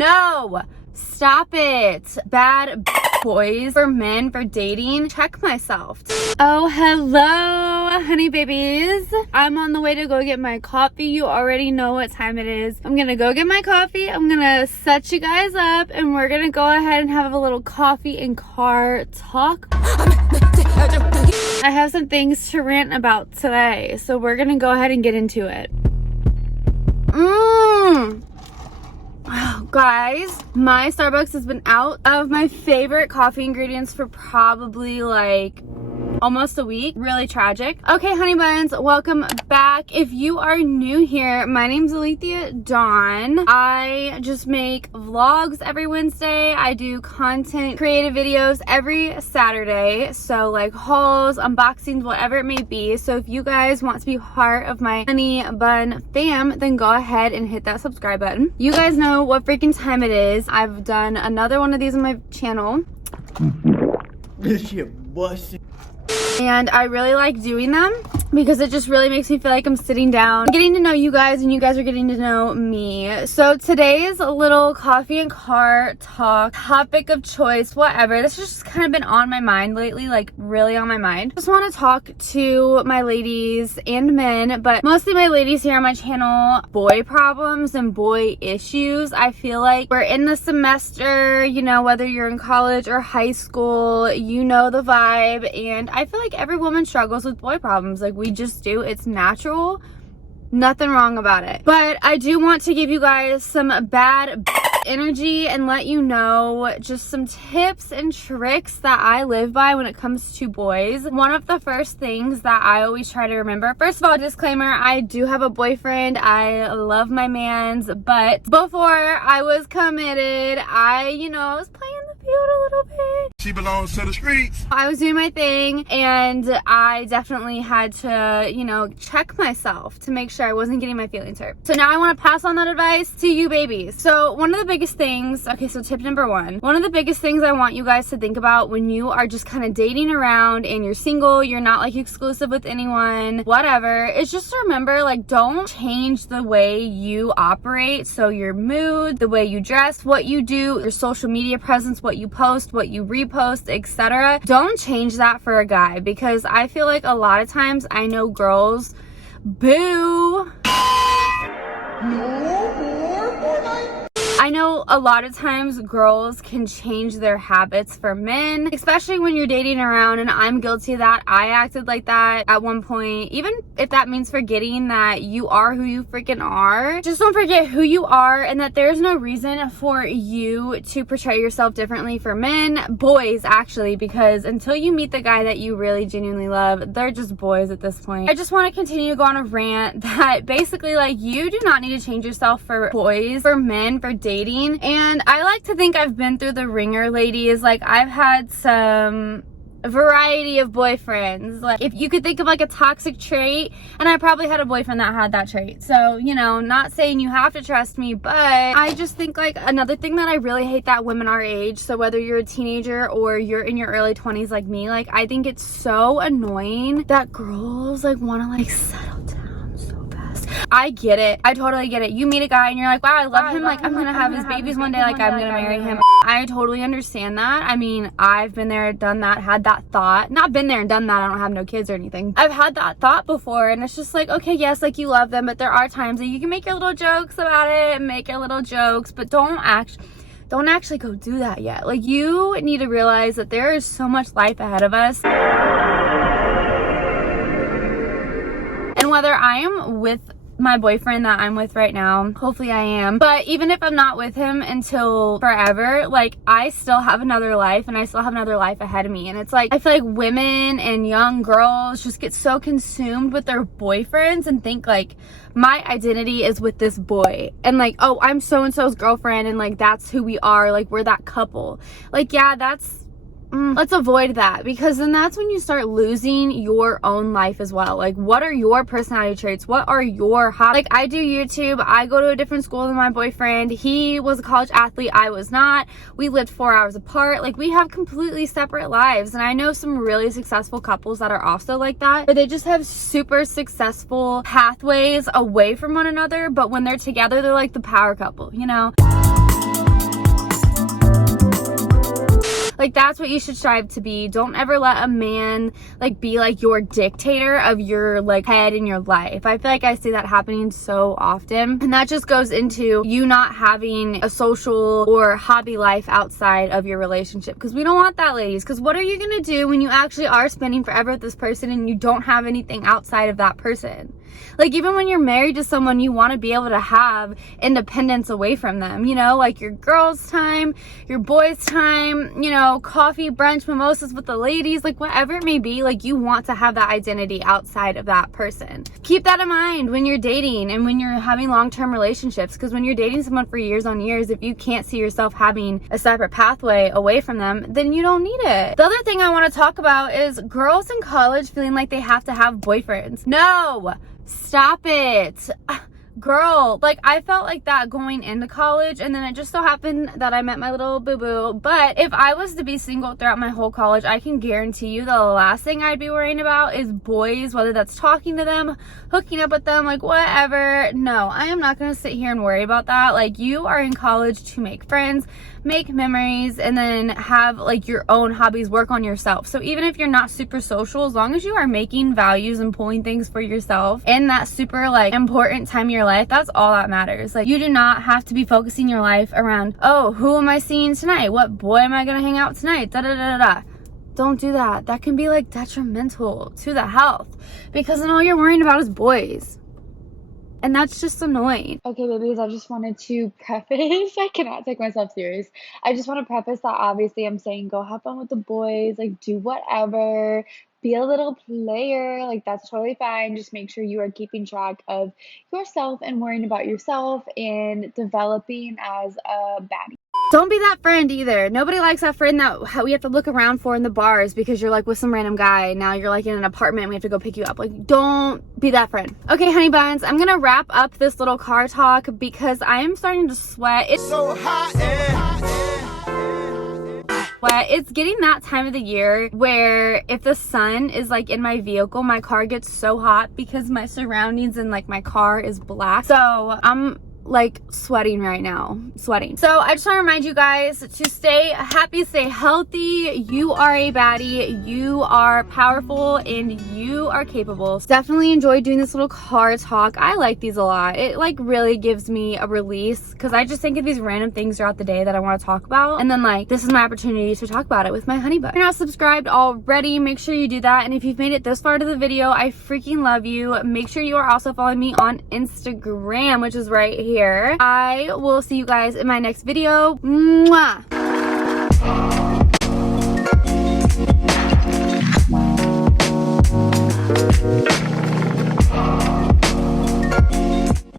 No, stop it. Bad boys for men for dating. Check myself. Oh, hello, honey babies. I'm on the way to go get my coffee. You already know what time it is. I'm gonna go get my coffee. I'm gonna set you guys up and we're gonna go ahead and have a little coffee and car talk. I have some things to rant about today, so we're gonna go ahead and get into it. Oh, guys, my Starbucks has been out of my favorite coffee ingredients for probably like almost a week. Really tragic. Okay, honey buns, welcome back. If you are new here, my name's Alethea Dawn. I just make vlogs every Wednesday. I do content creative videos every Saturday, so like hauls, unboxings, whatever it may be. So if you guys want to be part of my honey bun fam, then go ahead and hit that subscribe button. You guys know what freaking time it is. I've done another one of these on my channel. This shit busted. And I really like doing them because it just really makes me feel like I'm sitting down, getting to know you guys, and you guys are getting to know me. So today's little coffee and car talk, topic of choice, whatever. This has just kind of been on my mind lately, like really on my mind. Just want to talk to my ladies and men, but mostly my ladies here on my channel, boy problems and boy issues. I feel like we're in the semester, you know, whether you're in college or high school, you know the vibe, and I feel like every woman struggles with boy problems. Like, we just do. It's natural. Nothing wrong about it. But I do want to give you guys some bad energy and let you know just some tips and tricks that I live by when it comes to boys. One of the first things that I always try to remember, first of all, disclaimer, I do have a boyfriend. I love my mans, but before I was committed, I was playing the field a little bit. She belongs to the streets. I was doing my thing, and I definitely had to, check myself to make sure I wasn't getting my feelings hurt. So now I want to pass on that advice to you babies. So one of the biggest things, okay, so tip number one of the biggest things I want you guys to think about when you are just kind of dating around and you're single, you're not like exclusive with anyone, whatever, is just to remember, like, don't change the way you operate. So your mood, the way you dress, what you do, your social media presence, what you post, what you repost, etc. Don't change that for a guy, because I feel like a lot of times I know girls, boo. I know a lot of times girls can change their habits for men, especially when you're dating around, and I'm guilty of that. I acted like that at one point, even if that means forgetting that you are who you freaking are. Just don't forget who you are, and that there's no reason for you to portray yourself differently for men, boys actually, because until you meet the guy that you really genuinely love, they're just boys at this point. I just want to continue to go on a rant that basically, like, you do not need to change yourself for boys, for men, for dating. And I like to think I've been through the ringer, ladies. Like, I've had some variety of boyfriends. Like, if you could think of like a toxic trait, and I probably had a boyfriend that had that trait. So, not saying you have to trust me, but I just think, like, another thing that I really hate that women our age, so whether you're a teenager or you're in your early 20s like me, like, I think it's so annoying that girls like want to like settle down. I get it. I totally get it. You meet a guy and you're like, wow, I love him. Like, I'm gonna have his babies one day. Like, I'm gonna marry him. I totally understand that. I mean, I've been there, done that, had that thought. Not been there and done that. I don't have no kids or anything. I've had that thought before, and it's just like, okay, yes, like, you love them, but there are times that you can make your little jokes about it and make your little jokes, but don't actually go do that yet. Like, you need to realize that there is so much life ahead of us. And whether I am with my boyfriend that I'm with right now, hopefully I am, but even if I'm not with him until forever, like, I still have another life, and I still have another life ahead of me. And it's like, I feel like women and young girls just get so consumed with their boyfriends and think, like, my identity is with this boy, and like, oh, I'm so and so's girlfriend, and like, that's who we are, like, we're that couple. Like, yeah, let's avoid that, because then that's when you start losing your own life as well. Like, what are your personality traits? What are your hobbies? Like, I do YouTube. I go to a different school than my boyfriend. He was a college athlete. I was not. We lived 4 hours apart. Like, we have completely separate lives. And I know some really successful couples that are also like that, but they just have super successful pathways away from one another. But when they're together, they're like the power couple, Like, that's what you should strive to be. Don't ever let a man like be like your dictator of your like head in your life. I feel like I see that happening so often, and that just goes into you not having a social or hobby life outside of your relationship, because we don't want that, ladies. Because what are you gonna do when you actually are spending forever with this person and you don't have anything outside of that person? Like, even when you're married to someone, you want to be able to have independence away from them, you know, like your girls' time, your boys' time, you know, coffee, brunch, mimosas with the ladies, like whatever it may be. Like, you want to have that identity outside of that person. Keep that in mind when you're dating and when you're having long-term relationships, because when you're dating someone for years on years, if you can't see yourself having a separate pathway away from them, then you don't need it. The other thing I want to talk about is girls in college feeling like they have to have boyfriends. No! Stop it. Girl, like, I felt like that going into college, and then it just so happened that I met my little boo-boo. But if I was to be single throughout my whole college, I can guarantee you the last thing I'd be worrying about is boys, whether that's talking to them, hooking up with them, like whatever. No, I am not going to sit here and worry about that. Like, you are in college to make friends, make memories, and then have like your own hobbies, work on yourself. So even if you're not super social, as long as you are making values and pulling things for yourself in that super like important time of your life, that's all that matters. Like, you do not have to be focusing your life around, oh, who am I seeing tonight? What boy am I gonna hang out tonight? Da da da da da. Don't do that. That can be like detrimental to the health, because then all you're worrying about is boys. And that's just annoying. Okay, babies, I just wanted to preface, I cannot take myself serious. I just want to preface that obviously I'm saying go have fun with the boys, like do whatever, be a little player, like that's totally fine. Just make sure you are keeping track of yourself and worrying about yourself and developing as a baddie. Don't be that friend either. Nobody likes that friend that we have to look around for in the bars because you're like with some random guy. Now you're like in an apartment and we have to go pick you up. Like, don't be that friend. Okay, honey buns, I'm gonna wrap up this little car talk because I am starting to sweat. It's so hot. It's getting that time of the year where if the sun is like in my vehicle, my car gets so hot because my surroundings and like my car is black. So I'm like sweating right now, So I just want to remind you guys to stay happy, stay healthy. You are a baddie, you are powerful, and you are capable. Definitely enjoy doing this little car talk. I like these a lot. It like really gives me a release because I just think of these random things throughout the day that I want to talk about, and then like this is my opportunity to talk about it with my honey bun. If you're not subscribed already, make sure you do that. And if you've made it this far to the video, I freaking love you. Make sure you are also following me on Instagram, which is right here. I will see you guys in my next video. Mwah!